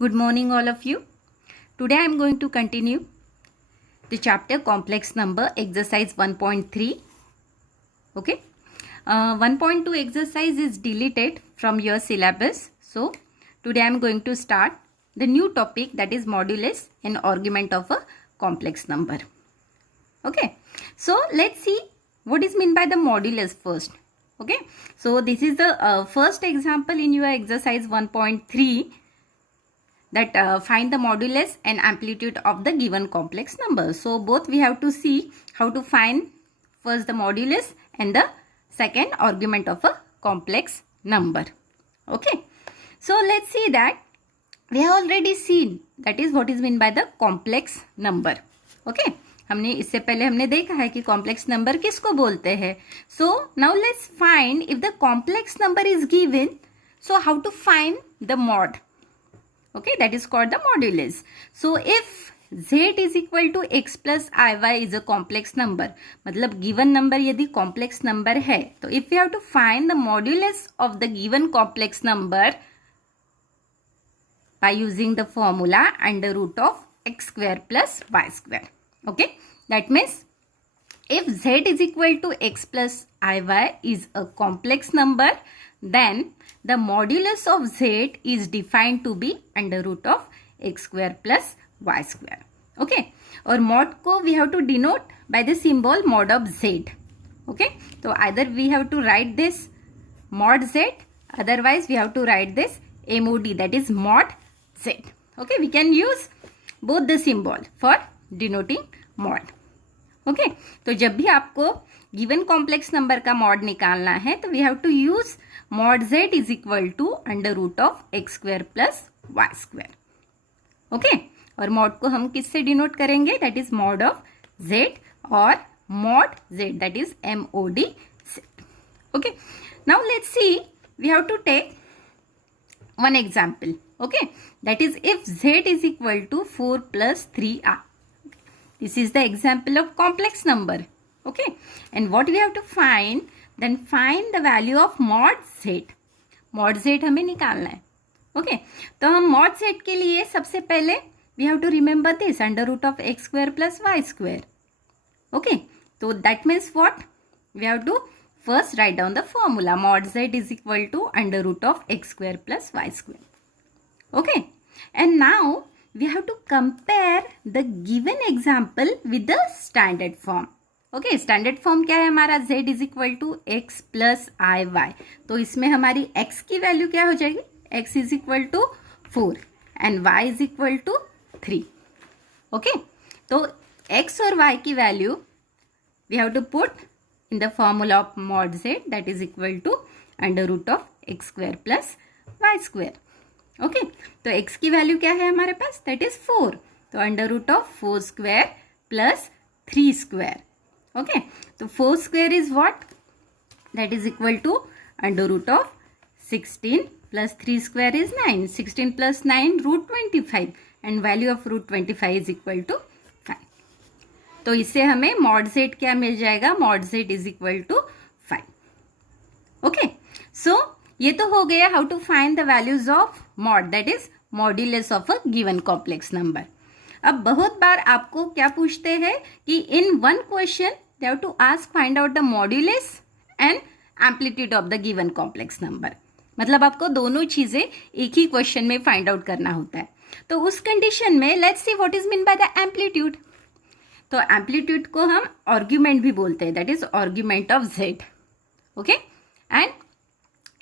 Good morning all of you. Today I am going to continue the chapter complex number exercise 1.3. Okay. 1.2 exercise is deleted from your syllabus. So today I am going to start the new topic, that is modulus and argument of a complex number. Okay. So let's see what is meant by the modulus first. Okay. So this is the first example in your exercise 1.3. that find the modulus and amplitude of the given complex number. So both we have to see how to find first the modulus and the second argument of a complex number. Okay. So let's see that we have already seen that is what is meant by the complex number. Okay. हमने इससे पहले हमने देखा है कि complex number किसको बोलते हैं. So now let's find if the complex number is given, so how to find the mod. Okay, that is called the modulus. So if z is equal to x plus iy is a complex number, मतलब given number यदि complex number है, तो if we have to find the modulus of the given complex number by using the formula under root of x square plus y square. Okay, that means if z is equal to x plus iy is a complex number, then the modulus of z is defined to be under root of x square plus y square. Okay, और mod को we have to denote by the symbol mod of z. Okay, so either we have to write this mod z, otherwise we have to write this mod, that is mod z. Okay, we can use both the symbol for denoting mod. Okay, तो जब भी आपको given complex number का mod निकालना है तो we have to use mod z is equal to under root of x square plus y square. Okay, और mod को हम किससे डिनोट करेंगे, that is mod of z और mod z, that is MOD z. Okay, now let's see, we have to take one example. Okay, that is if z is equal to 4 plus 3r. This is the example of complex number. Okay, and what we have to find, then find the value of mod z. mod z हमें निकालना है. Okay, तो हम mod z के लिए सबसे पहले we have to remember this under root of x square plus y square. Okay, so that means what, we have to first write down the formula mod z is equal to under root of x square plus y square. Okay, and now we have to compare the given example with the standard form. ओके, standard form क्या है हमारा, z is equal to x plus i y. तो इसमें हमारी x की value क्या हो जाएगी, x is equal to 4 and y is equal to 3. Okay, तो x और y की value we have to put in the formula of mod z, that is equal to under root of x square plus y square. Okay, तो x की value क्या है हमारे पास, that is 4. तो under root of 4 square plus 3 square. Okay, so 4 square is what, that is equal to under root of 16 plus 3 square is 9. 16 plus 9 root 25 and value of root 25 is equal to 5. तो इससे हमें mod z क्या मिल जाएगा, mod z is equal to 5. Okay, so ये तो हो गया how to find the values of mod, that is modulus of a given complex number. अब बहुत बार आपको क्या पूछते हैं कि in one question they have to ask find out the modulus and amplitude of the given complex number. मतलब आपको दोनों चीजें एक ही क्वेश्चन में फाइंड आउट करना होता है. तो उस कंडीशन में let's see what is mean by the amplitude. तो एम्पलीट्यूड को हम आर्ग्यूमेंट भी बोलते हैं, that is argument of z. Okay, and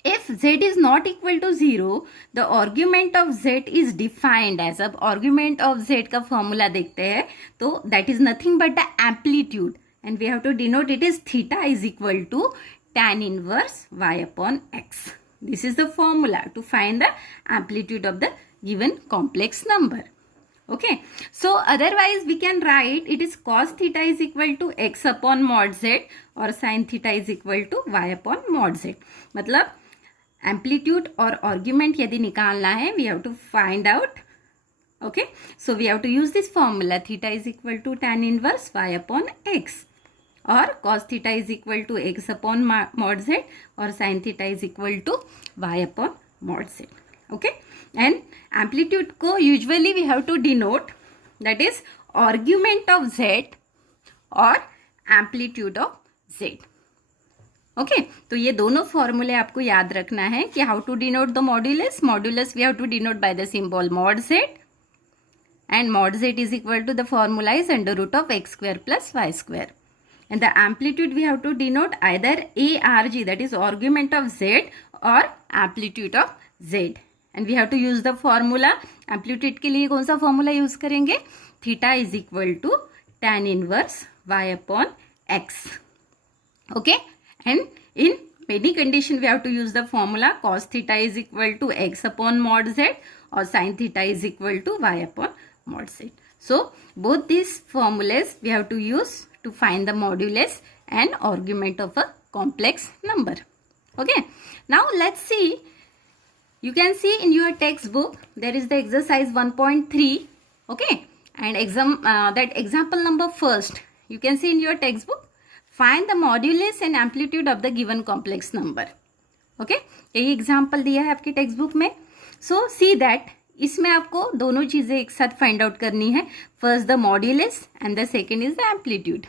if z is not equal to 0, the argument of z is defined as, अब argument of z का formula देखते हैं, तो that is nothing but the amplitude and we have to denote it is theta is equal to tan inverse y upon x. This is the formula to find the amplitude of the given complex number. Okay, so otherwise we can write it is cos theta is equal to x upon mod z और sin theta is equal to y upon mod z. मतलब amplitude और argument यदि निकालना है we have to find out. Okay, so we have to use this formula, theta is equal to tan inverse y upon x और cos theta is equal to x upon mod z और sin theta is equal to y upon mod z. Okay, and amplitude को usually we have to denote, that is argument of z और amplitude of z. Okay तो ये दोनों फॉर्मूले आपको याद रखना है कि how to denote the modulus. Modulus we have to denote by the symbol mod z, and mod z is equal to the formula is under root of x square plus y square. And the amplitude we have to denote either arg, that is argument of z, or amplitude of z. And we have to use the formula. amplitude के लिए कौन सा formula use करेंगे? Theta is equal to tan inverse y upon x. Okay, and in many condition we have to use the formula cos theta is equal to x upon mod z, or sin theta is equal to y upon mod z. So both these formulas we have to use to find the modulus and argument of a complex number. Okay, now let's see. You can see in your textbook there is the exercise 1.3. okay, and that example number first you can see in your textbook. Find the modulus and amplitude of the given complex number. okay, यही example दिया है आपकी text book में. सो see that इसमें आपको दोनों चीज़ें एक साथ फाइंड आउट करनी है. First the modulus and the second is the amplitude.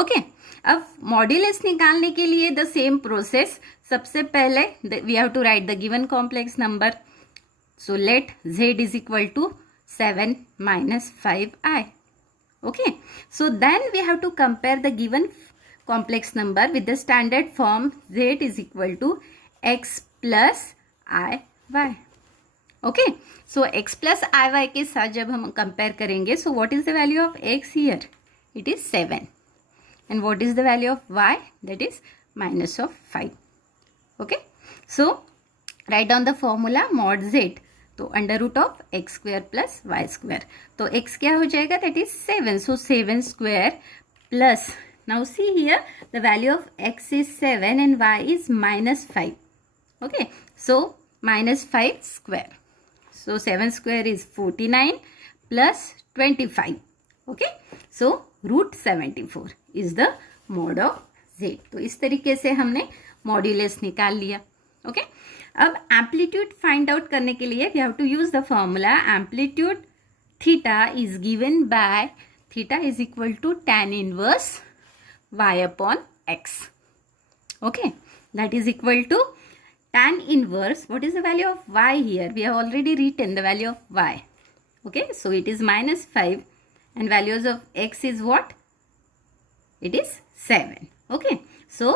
Okay, अब मॉड्यूलस निकालने के लिए द सेम प्रोसेस. सबसे पहले we have to write the given complex number. So let z is equal to 7 minus 5i. okay, so then we have to compare the given complex number with the standard form z is equal to x plus iy. okay, so x plus iy के साथ जब हम compare करेंगे, so what is the value of x here? it is 7. and what is the value of y? that is minus of 5. okay, so write down the formula mod z. तो under root of x square plus y square. तो x क्या हो जाएगा? That is 7. So 7 square plus, now see here the value of x is 7 and y is minus 5. Okay, so minus 5 square. So 7 square is 49 plus 25. Okay, so root 74 is the mod of z. तो इस तरीके से हमने modulus निकाल लिया. Okay, अब amplitude find out करने के लिए we have to use the formula. Amplitude theta is given by theta is equal to tan inverse y upon x. Okay, that is equal to tan inverse. What is the value of y here? We have already written the value of y. Okay, so it is minus 5 and values of x is what? it is 7. okay, so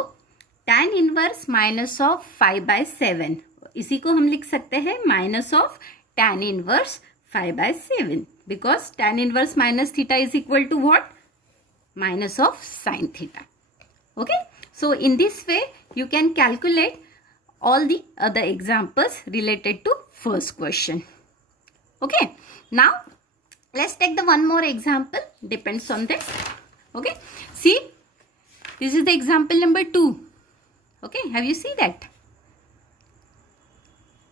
tan inverse minus of 5/7. इसी को हम लिख सकते हैं minus of tan inverse 5/7, because tan inverse minus theta is equal to what? Minus of sine theta. Okay, so in this way you can calculate all the other examples related to first question. okay, now let's take the one more example, depends on this. okay, see, this is the example number 2. okay, have you seen that?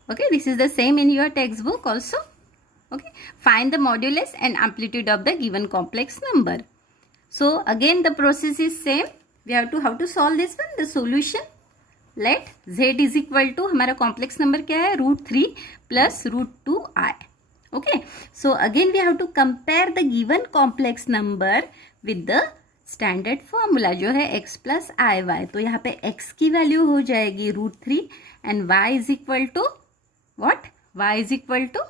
okay, this is the same in your textbook also. okay, find the modulus and amplitude of the given complex number. So again the process is same. We have to, how to solve this one? The solution, let z is equal to, हमारा complex number क्या है? √3 plus √2i. okay, so again we have to compare the given complex number with the standard formula जो है x plus i y. तो यहाँ पे x की value हो जाएगी √3 and y is equal to what? y is equal to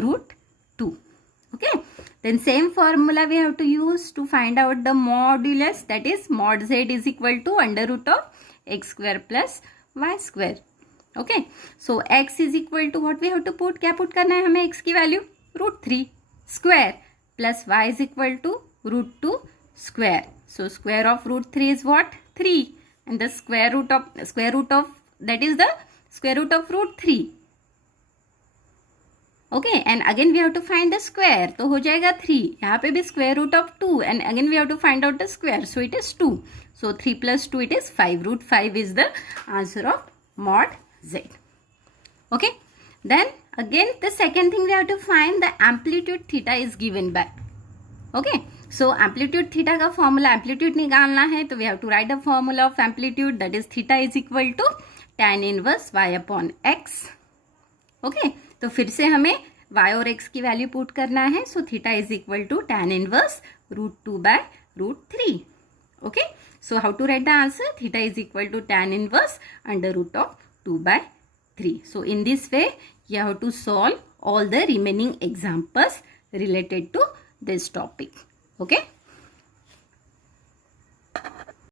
√2. okay, then same formula we have to use to find out the modulus, that is mod z is equal to under root of x square plus y square. okay, so x is equal to what we have to put? क्या put करना है हमें? x की value √3 square plus y is equal to √2 square. so square of √3 is what? 3, and the square root of that is the square root of √3. okay, and again we have to find the square. तो हो जाएगा 3. यहाँ पे भी square root of 2, and again we have to find out the square, so it is 2. so 3 plus 2 it is 5. √5 is the answer of mod z. okay, then again the second thing we have to find the amplitude theta is given by. okay, so amplitude theta का formula, amplitude निकालना है तो we have to write the formula of amplitude, that is theta is equal to tan inverse y upon x. Okay तो फिर से हमें y और x की वैल्यू पुट करना है. So theta is equal to tan inverse √2/√3. Okay, so how to write the answer? Theta is equal to tan inverse under root of 2/3. So in this way you have to solve all the remaining examples related to this topic. Okay.